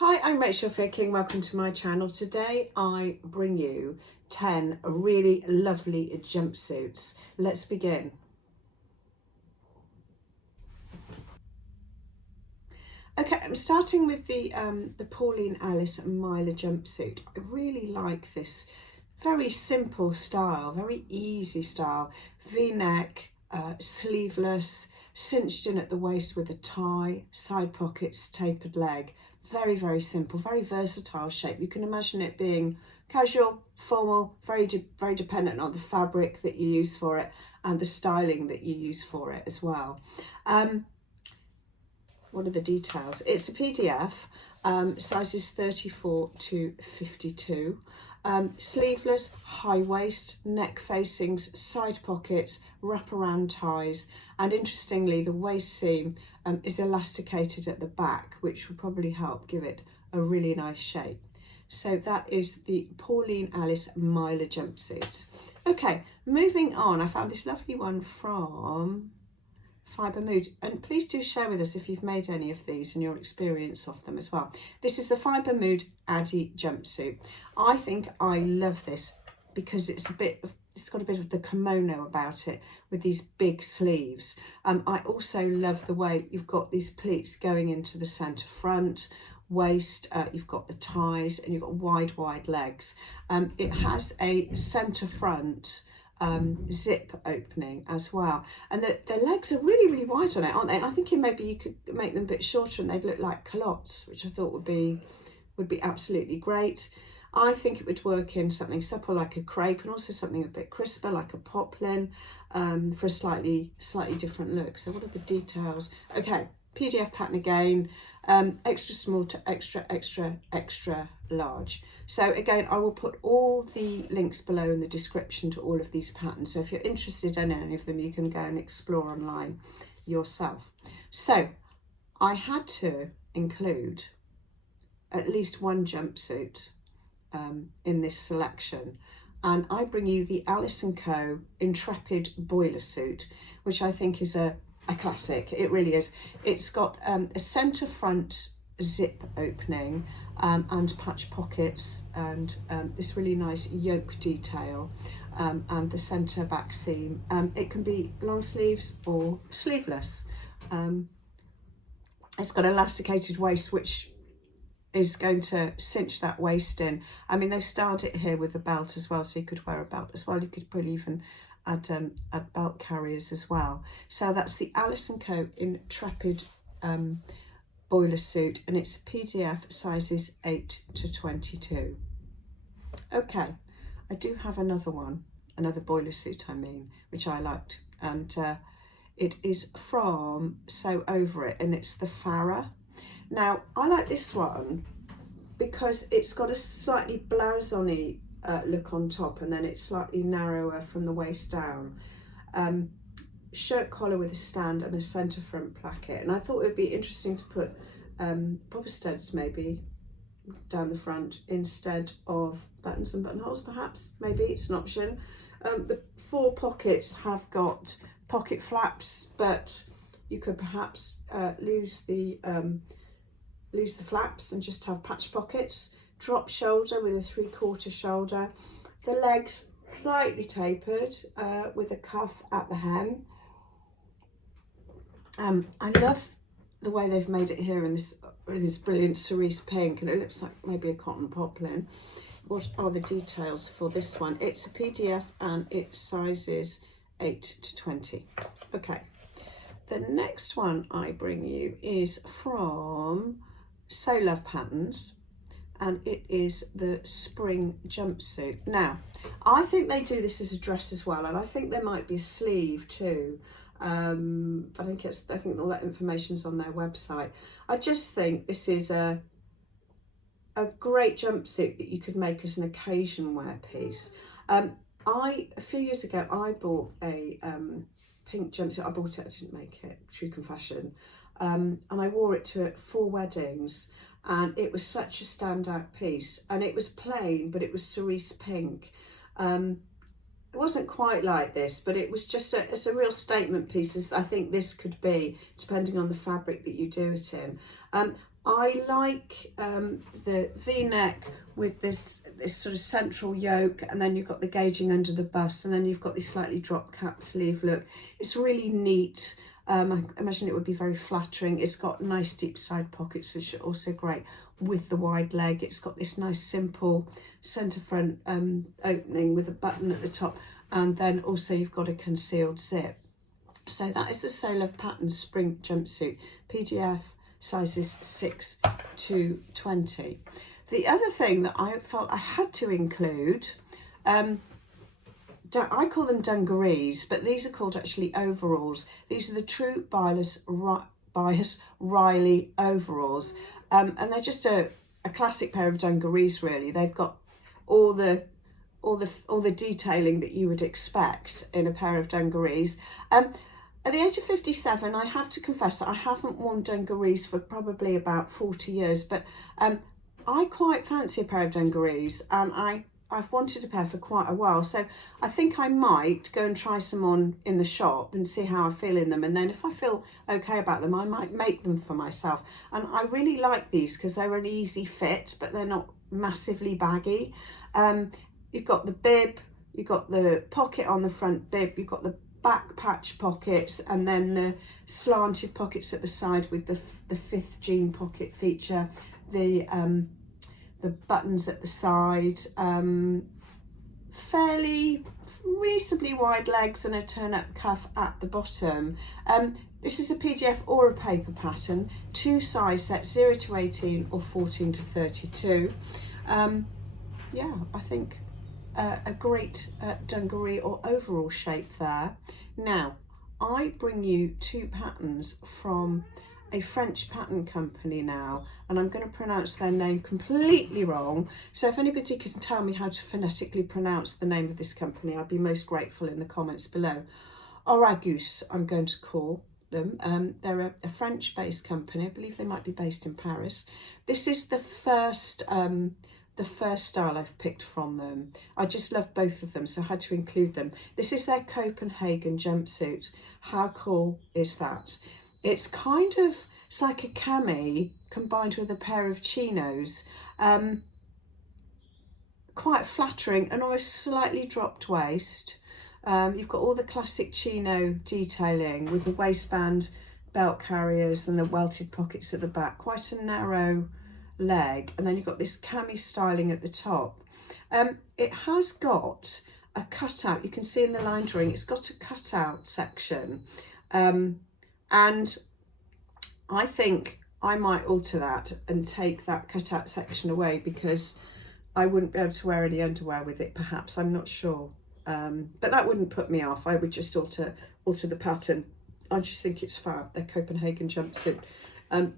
Hi, I'm Rachel King. Welcome to my channel. Today I bring you 10 really lovely jumpsuits. Let's begin. Okay, I'm starting with the Pauline Alice Mila jumpsuit. I really like this very simple style, very easy style. V-neck, sleeveless, cinched in at the waist with a tie, side pockets, tapered leg. Very, very simple, very versatile shape. You can imagine it being casual, formal, very dependent on the fabric that you use for it and the styling that you use for it as well. What are the details? It's a PDF, sizes 34 to 52. Sleeveless, high waist, neck facings, side pockets, wraparound ties, and interestingly the waist seam is elasticated at the back, which will probably help give it a really nice shape. So that is the Pauline Alice Mila jumpsuit. Okay, moving on, I found this lovely one from Fibre Mood, and please do share with us if you've made any of these and your experience of them as well. This is the Fibre Mood Addie jumpsuit. I think I love this because it's got a bit of the kimono about it with these big sleeves. I also love the way you've got these pleats going into the centre front, waist, you've got the ties, and you've got wide legs. It has a centre front zip opening as well, and the legs are really wide on it, aren't they? I'm thinking maybe you could make them a bit shorter and they'd look like culottes, which I thought would be absolutely great. I think it would work in something supple like a crepe, and also something a bit crisper like a poplin, for a slightly different look. So what are the details? Okay, PDF pattern again, extra small to extra large. So again, I will put all the links below in the description to all of these patterns. So if you're interested in any of them, you can go and explore online yourself. So I had to include at least one jumpsuit in this selection. And I bring you the Alice & Co Intrepid boiler suit, which I think is a classic. It really is. It's got a centre front zip opening and patch pockets, and this really nice yoke detail, and the centre back seam. It can be long sleeves or sleeveless. It's got an elasticated waist, which is going to cinch that waist in. I mean, they've styled it here with a belt as well, so you could wear a belt as well. You could probably even add belt carriers as well. So that's the Alice & Co Intrepid boiler suit, and it's PDF sizes 8 to 22. Okay, I do have another one, another boiler suit I mean, which I liked, and it is from So Over It, and it's the Farrah. Now I like this one because it's got a slightly blouse-on-y look on top, and then it's slightly narrower from the waist down. Shirt collar with a stand and a centre front placket, and I thought it would be interesting to put bobber studs maybe down the front instead of buttons and buttonholes, perhaps. Maybe it's an option. The 4 pockets have got pocket flaps, but you could perhaps lose the flaps and just have patch pockets. Drop shoulder with a 3/4 shoulder. The legs slightly tapered with a cuff at the hem. I love the way they've made it here in this brilliant cerise pink, and it looks like maybe a cotton poplin. What are the details for this one? It's a PDF and it sizes 8 to 20. Okay, the next one I bring you is from So Love Patterns, and it is the spring jumpsuit. Now, I think they do this as a dress as well, and I think there might be a sleeve too. But I think all that information's on their website. I just think this is a great jumpsuit that you could make as an occasion wear piece. A few years ago I bought a pink jumpsuit. I bought it, I didn't make it, true confession. And I wore it to 4 weddings, and it was such a standout piece, and it was plain, but it was cerise pink. It wasn't quite like this, but it was just it's a real statement piece, as I think this could be, depending on the fabric that you do it in. I like the V-neck with this sort of central yoke, and then you've got the gauging under the bust, and then you've got this slightly drop cap sleeve look. It's really neat. I imagine it would be very flattering. It's got nice deep side pockets, which are also great with the wide leg. It's got this nice simple centre front opening with a button at the top, and then also you've got a concealed zip. So that is the So Love Patterns spring jumpsuit, PDF sizes 6 to 20. The other thing that I felt I had to include, I call them dungarees, but these are called actually overalls. These are the true Bias Riley overalls, and they're just a classic pair of dungarees. Really, they've got all the detailing that you would expect in a pair of dungarees. At the age of 57, I have to confess that I haven't worn dungarees for probably about 40 years, but I quite fancy a pair of dungarees, and I've wanted a pair for quite a while, so I think I might go and try some on in the shop and see how I feel in them, and then if I feel okay about them, I might make them for myself. And I really like these because they're an easy fit, but they're not massively baggy. You've got the bib, you've got the pocket on the front bib, you've got the back patch pockets, and then the slanted pockets at the side with the fifth jean pocket feature, the buttons at the side, fairly reasonably wide legs, and a turn-up cuff at the bottom. This is a PDF or a paper pattern, 2 size sets, 0 to 18 or 14 to 32. Yeah, I think a great dungaree or overall shape there. Now, I bring you 2 patterns from a French pattern company now, and I'm going to pronounce their name completely wrong. So if anybody can tell me how to phonetically pronounce the name of this company, I'd be most grateful in the comments below. Orageuse, I'm going to call them. They're a French-based company. I believe they might be based in Paris. This is the first style I've picked from them. I just love both of them, so I had to include them. This is their Copenhagen jumpsuit. How cool is that? It's it's like a cami combined with a pair of chinos. Quite flattering and almost slightly dropped waist. You've got all the classic chino detailing with the waistband, belt carriers, and the welted pockets at the back. Quite a narrow leg, and then you've got this cami styling at the top. It has got a cutout. You can see in the line drawing, it's got a cutout section. And I think I might alter that and take that cutout section away, because I wouldn't be able to wear any underwear with it, perhaps, I'm not sure. But that wouldn't put me off. I would just alter the pattern. I just think it's fab, their Copenhagen jumpsuit.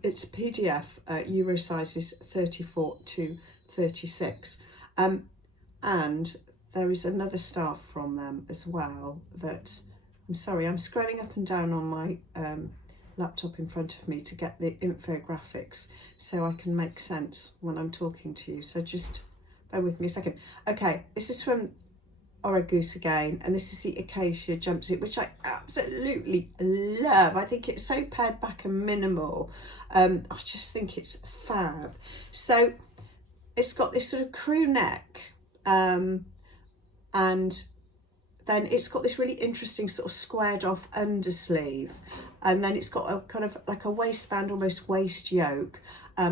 It's PDF, Euro sizes 34 to 36. And there is another style from them as well that, I'm sorry, I'm scrolling up and down on my laptop in front of me to get the infographics so I can make sense when I'm talking to you. So just bear with me a second. Okay, this is from Orageuse again, and this is the Acacia jumpsuit, which I absolutely love. I think it's so pared back and minimal. I just think it's fab. So it's got this sort of crew neck, and then it's got this really interesting sort of squared off undersleeve, and then it's got a kind of like a waistband, almost waist yoke,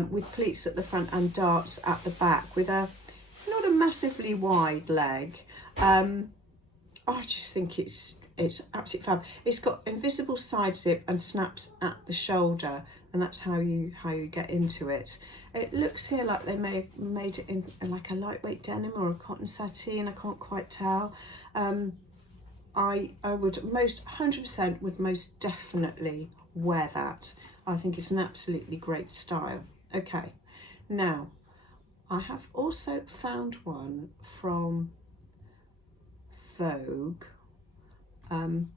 with pleats at the front and darts at the back, with a not a massively wide leg. I just think it's absolutely fab. It's got invisible side zip and snaps at the shoulder, and that's how you get into it. It looks here like they may have made it in like a lightweight denim or a cotton sateen. I can't quite tell. I would 100% would most definitely wear that. I think it's an absolutely great style. Okay, now I have also found one from Vogue, and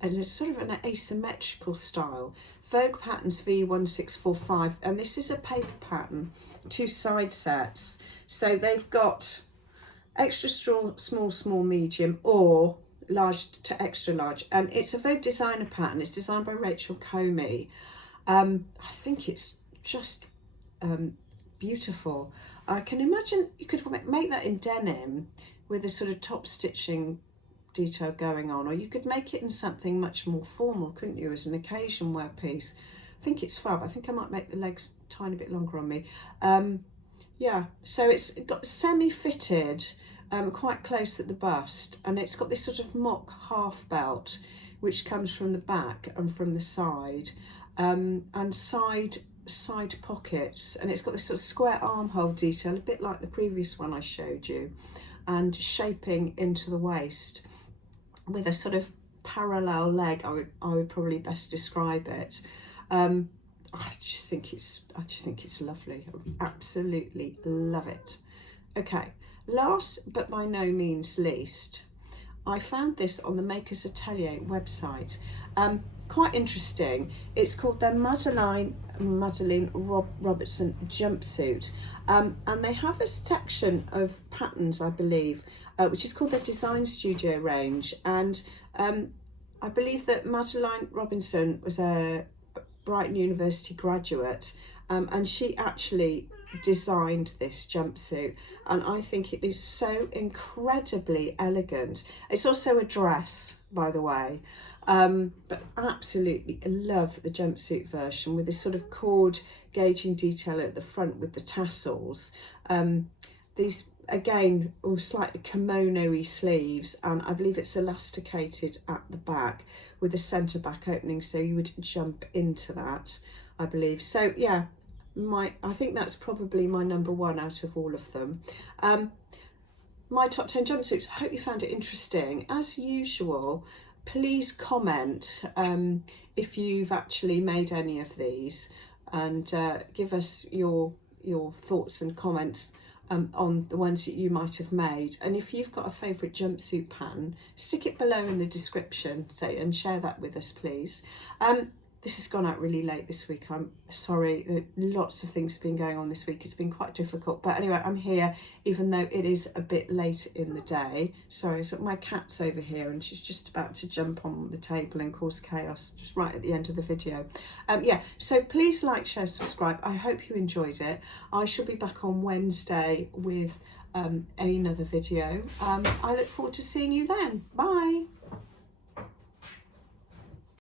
it's sort of an asymmetrical style. Vogue Patterns V1645, and this is a paper pattern, 2 side sets. So they've got extra small, medium, or large to extra large, and it's a Vogue designer pattern. It's designed by Rachel Comey. I think it's just beautiful. I can imagine you could make that in denim with a sort of top stitching detail going on, or you could make it in something much more formal, couldn't you, as an occasion wear piece. I think it's fab. I think I might make the legs a tiny bit longer on me. Yeah, so it's got semi-fitted, quite close at the bust, and it's got this sort of mock half belt which comes from the back and from the side, and side pockets, and it's got this sort of square armhole detail, a bit like the previous one I showed you, and shaping into the waist with a sort of parallel leg. I would probably best describe it. I just think it's lovely. I absolutely love it. Okay, last but by no means least, I found this on the Makers Atelier website. Quite interesting. It's called their Madeline Robertson jumpsuit, and they have a section of patterns, I believe, which is called their Design Studio range. And I believe that Madeline Robinson was a Brighton University graduate, and she actually designed this jumpsuit, and I think it is so incredibly elegant. It's also a dress, by the way, but absolutely love the jumpsuit version with this sort of cord gauging detail at the front with the tassels. These again slightly kimono-y sleeves, and I believe it's elasticated at the back with a centre back opening, so you would jump into that, I believe. So yeah, I think that's probably my number one out of all of them. My top 10 jumpsuits. I hope you found it interesting. As usual, please comment if you've actually made any of these, and give us your thoughts and comments on the ones that you might have made. And if you've got a favourite jumpsuit pattern, stick it below in the description, and share that with us, please. This has gone out really late this week. I'm sorry, lots of things have been going on this week. It's been quite difficult, but anyway, I'm here even though it is a bit late in the day. Sorry, so my cat's over here and she's just about to jump on the table and cause chaos just right at the end of the video. Yeah, so please like, share, subscribe. I hope you enjoyed it. I shall be back on Wednesday with another video. I look forward to seeing you then. Bye.